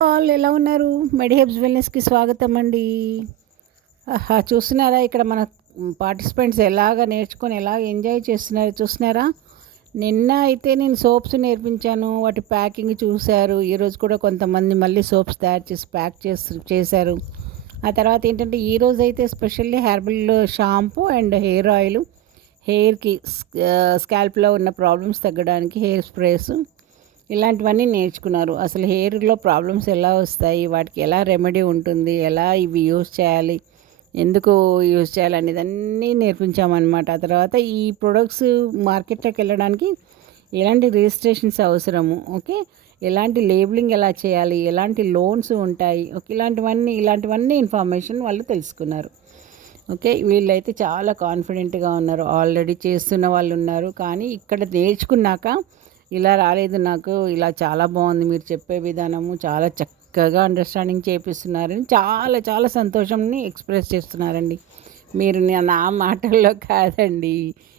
All ఎలా ఉన్నారు? మెడిహెబ్స్ వెల్నెస్‌కి స్వాగతం అండి. ఆహా! చూస్తున్నారా ఇక్కడ మన పార్టిసిపెంట్స్ ఎలాగా నేర్చుకొని ఎలాగ ఎంజాయ్ చేస్తున్నారో చూస్తున్నారా? నిన్న అయితే నేను సోప్స్ నేర్పించాను. వాటి ప్యాకింగ్ చూసారు. ఈరోజు కూడా కొంతమంది మళ్ళీ సోప్స్ తయారు చేసి ప్యాక్ చేశారు. ఆ తర్వాత ఏంటంటే ఈరోజైతే specially herbal shampoo and hair oil, హెయిర్‌కి స్కాల్ప్‌లో ఉన్న ప్రాబ్లమ్స్ తగ్గడానికి హెయిర్ స్ప్రేస్ ఇలాంటివన్నీ నేర్చుకున్నారు. అసలు హెయిర్‌లో ప్రాబ్లమ్స్ ఎలా వస్తాయి? వాటికి ఎలా రెమెడీ ఉంటుంది? ఎలా ఇవి యూజ్ చేయాలి? ఎందుకు యూజ్ చేయాలి? అనేదన్నీ నేర్పించామనమాట. ఆ తర్వాత ఈ ప్రొడక్ట్స్ మార్కెట్‌లోకి వెళ్ళడానికి ఎలాంటి రిజిస్ట్రేషన్స్ అవసరము, ఓకే. ఎలాంటి లేబులింగ్ ఎలా చేయాలి? ఎలాంటి లోన్స్ ఉంటాయి? ఓకే. ఇలాంటివన్నీ ఇన్ఫర్మేషన్ వాళ్ళు తెలుసుకున్నారు. ఓకే. వీళ్ళైతే చాలా కాన్ఫిడెంట్‌గా ఉన్నారు. ఆల్రెడీ చేస్తున్న వాళ్ళున్నారు. కానీ ఇక్కడ నేర్చుకున్నాక ఇలా రాలేదు నాకు. ఇలా చాలా బావుంది. మీరు చెప్పే విధానము చాలా చక్కగా అండర్‌స్టాండింగ్ చేపిస్తున్నారని చాలా చాలా సంతోషంని ఎక్స్‌ప్రెస్ చేస్తున్నారండి. మీరు నా మాటల్లో కాదండి.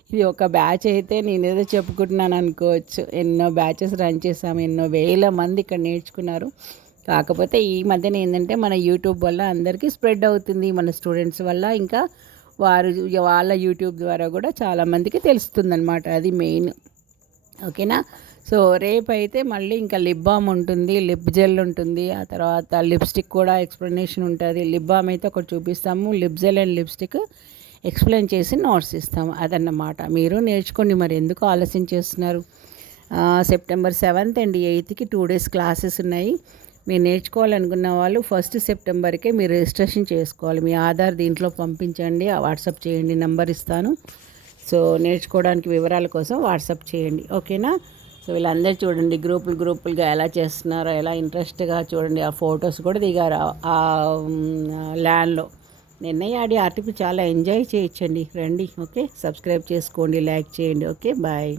ఇది ఒక బ్యాచ్ అయితే నేనేదో చెప్పుకుంటున్నాను అనుకోవచ్చు. ఎన్నో బ్యాచెస్ రన్ చేసాము. ఎన్నో వేల మంది ఇక్కడ నేర్చుకున్నారు. కాకపోతే ఈ మధ్యన ఏందంటే మన యూట్యూబ్ వల్ల అందరికీ స్ప్రెడ్ అవుతుంది. మన స్టూడెంట్స్ వల్ల ఇంకా వారు వాళ్ళ యూట్యూబ్ ద్వారా కూడా చాలామందికి తెలుస్తుందనమాట. అది మెయిన్. ఓకేనా. సో రేపైతే మళ్ళీ ఇంకా లిప్ బామ్ ఉంటుంది, లిప్ జెల్ ఉంటుంది, ఆ తర్వాత లిప్స్టిక్ కూడా ఎక్స్ప్లెనేషన్ ఉంటుంది. లిప్ బామ్ అయితే ఒకటి చూపిస్తాము, lip gel and lipstick explain చేసి నోట్స్ ఇస్తాము. అదన్నమాట. మీరు నేర్చుకోండి, మరి ఎందుకు ఆలస్యం చేస్తున్నారు? September 7th and 8th 2 days classes ఉన్నాయి. మీరు నేర్చుకోవాలనుకున్న వాళ్ళు 1st Septemberకే మీరు రిజిస్ట్రేషన్ చేసుకోవాలి. మీ ఆధార్ దీంట్లో పంపించండి, వాట్సాప్ చేయండి, నెంబర్ ఇస్తాను. సో నేర్చుకోవడానికి వివరాల కోసం వాట్సాప్ చేయండి, ఓకేనా. సో వీళ్ళందరూ చూడండి గ్రూపులుగా ఎలా చేస్తున్నారో, ఎలా ఇంట్రెస్ట్గా చూడండి. ఆ ఫొటోస్ కూడా దిగారు ఆ ల్యాండ్లో. నిన్నయ్య ఆడి ఆర్టికి చాలా ఎంజాయ్ చేయొచ్చండి. రండి, ఓకే. సబ్స్క్రైబ్ చేసుకోండి, లైక్ చేయండి, ఓకే. బాయ్.